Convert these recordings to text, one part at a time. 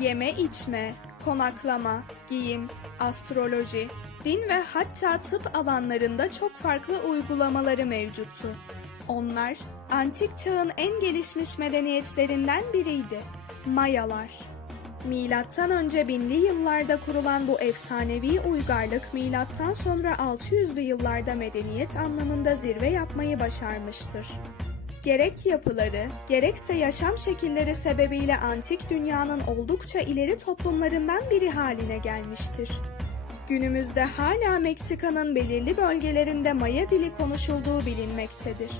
Yeme içme, konaklama, giyim, astroloji, din ve hatta tıp alanlarında çok farklı uygulamaları mevcuttu. Onlar antik çağın en gelişmiş medeniyetlerinden biriydi. Mayalar. Milattan önce binli yıllarda kurulan bu efsanevi uygarlık milattan sonra 600'lü yıllarda medeniyet anlamında zirve yapmayı başarmıştır. Gerek yapıları, gerekse yaşam şekilleri sebebiyle antik dünyanın oldukça ileri toplumlarından biri haline gelmiştir. Günümüzde hala Meksika'nın belirli bölgelerinde Maya dili konuşulduğu bilinmektedir.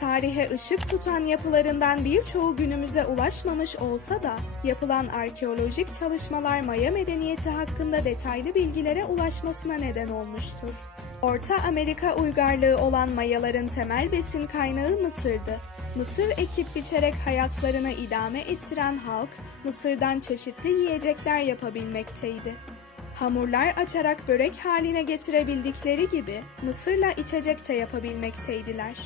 Tarihe ışık tutan yapılarından birçoğu günümüze ulaşmamış olsa da yapılan arkeolojik çalışmalar Maya medeniyeti hakkında detaylı bilgilere ulaşmasına neden olmuştur. Orta Amerika uygarlığı olan Mayaların temel besin kaynağı Mısır'dı. Mısır ekip biçerek hayatlarını idame ettiren halk, Mısır'dan çeşitli yiyecekler yapabilmekteydi. Hamurlar açarak börek haline getirebildikleri gibi Mısır'la içecek de yapabilmekteydiler.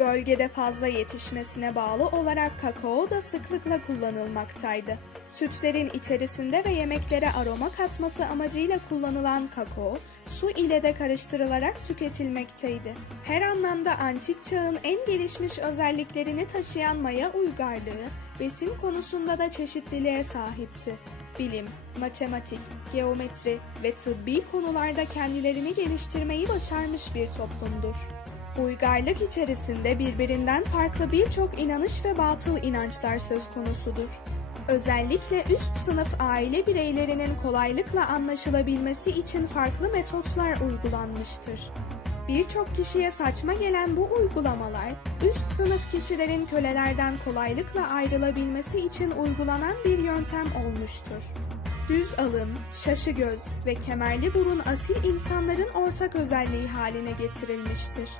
Bölgede fazla yetişmesine bağlı olarak kakao da sıklıkla kullanılmaktaydı. Sütlerin içerisinde ve yemeklere aroma katması amacıyla kullanılan kakao, su ile de karıştırılarak tüketilmekteydi. Her anlamda antik çağın en gelişmiş özelliklerini taşıyan Maya uygarlığı, besin konusunda da çeşitliliğe sahipti. Bilim, matematik, geometri ve tıbbi konularda kendilerini geliştirmeyi başarmış bir toplumdur. Uygarlık içerisinde birbirinden farklı birçok inanış ve batıl inançlar söz konusudur. Özellikle üst sınıf aile bireylerinin kolaylıkla anlaşılabilmesi için farklı metotlar uygulanmıştır. Birçok kişiye saçma gelen bu uygulamalar, üst sınıf kişilerin kölelerden kolaylıkla ayrılabilmesi için uygulanan bir yöntem olmuştur. Düz alın, şaşı göz ve kemerli burun asil insanların ortak özelliği haline getirilmiştir.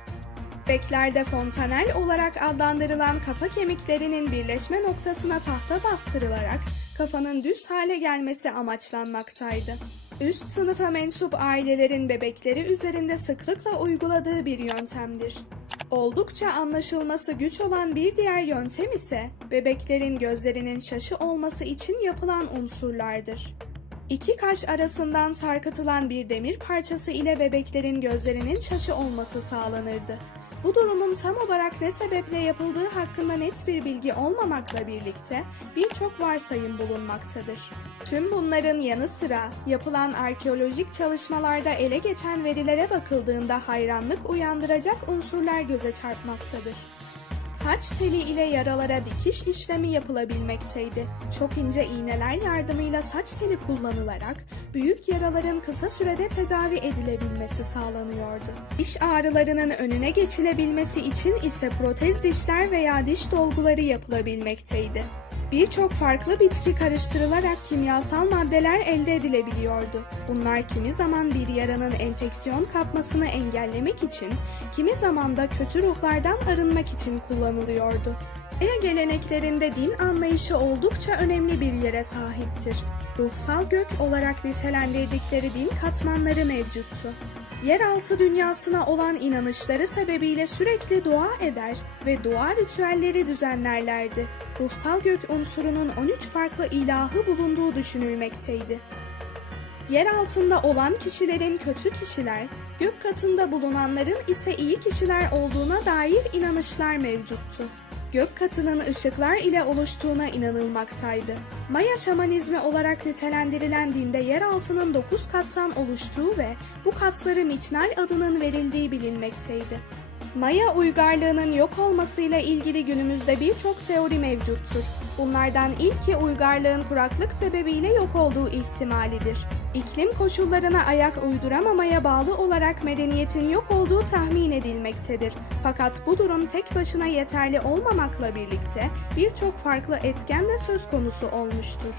Beklerde fontanel olarak adlandırılan kafa kemiklerinin birleşme noktasına tahta bastırılarak kafanın düz hale gelmesi amaçlanmaktaydı. Üst sınıfa mensup ailelerin bebekleri üzerinde sıklıkla uyguladığı bir yöntemdir. Oldukça anlaşılması güç olan bir diğer yöntem ise bebeklerin gözlerinin şaşı olması için yapılan unsurlardır. İki kaş arasından sarkıtılan bir demir parçası ile bebeklerin gözlerinin şaşı olması sağlanırdı. Bu durumun tam olarak ne sebeple yapıldığı hakkında net bir bilgi olmamakla birlikte birçok varsayım bulunmaktadır. Tüm bunların yanı sıra yapılan arkeolojik çalışmalarda ele geçen verilere bakıldığında hayranlık uyandıracak unsurlar göze çarpmaktadır. Saç teli ile yaralara dikiş işlemi yapılabilmekteydi. Çok ince iğneler yardımıyla saç teli kullanılarak büyük yaraların kısa sürede tedavi edilebilmesi sağlanıyordu. Diş ağrılarının önüne geçilebilmesi için ise protez dişler veya diş dolguları yapılabilmekteydi. Birçok farklı bitki karıştırılarak kimyasal maddeler elde edilebiliyordu. Bunlar kimi zaman bir yaranın enfeksiyon kapmasını engellemek için, kimi zaman da kötü ruhlardan arınmak için kullanılıyordu. Maya geleneklerinde din anlayışı oldukça önemli bir yere sahiptir. Ruhsal gök olarak nitelendirdikleri din katmanları mevcuttu. Yeraltı dünyasına olan inanışları sebebiyle sürekli dua eder ve dua ritüelleri düzenlerlerdi. Ruhsal gök unsurunun 13 farklı ilahı bulunduğu düşünülmekteydi. Yer altında olan kişilerin kötü kişiler, gök katında bulunanların ise iyi kişiler olduğuna dair inanışlar mevcuttu. Gök katının ışıklar ile oluştuğuna inanılmaktaydı. Maya şamanizmi olarak nitelendirilen dinde yer altının 9 kattan oluştuğu ve bu katları Mitnal adının verildiği bilinmekteydi. Maya uygarlığının yok olmasıyla ilgili günümüzde birçok teori mevcuttur. Bunlardan ilki uygarlığın kuraklık sebebiyle yok olduğu ihtimalidir. İklim koşullarına ayak uyduramamaya bağlı olarak medeniyetin yok olduğu tahmin edilmektedir. Fakat bu durum tek başına yeterli olmamakla birlikte birçok farklı etken de söz konusu olmuştur.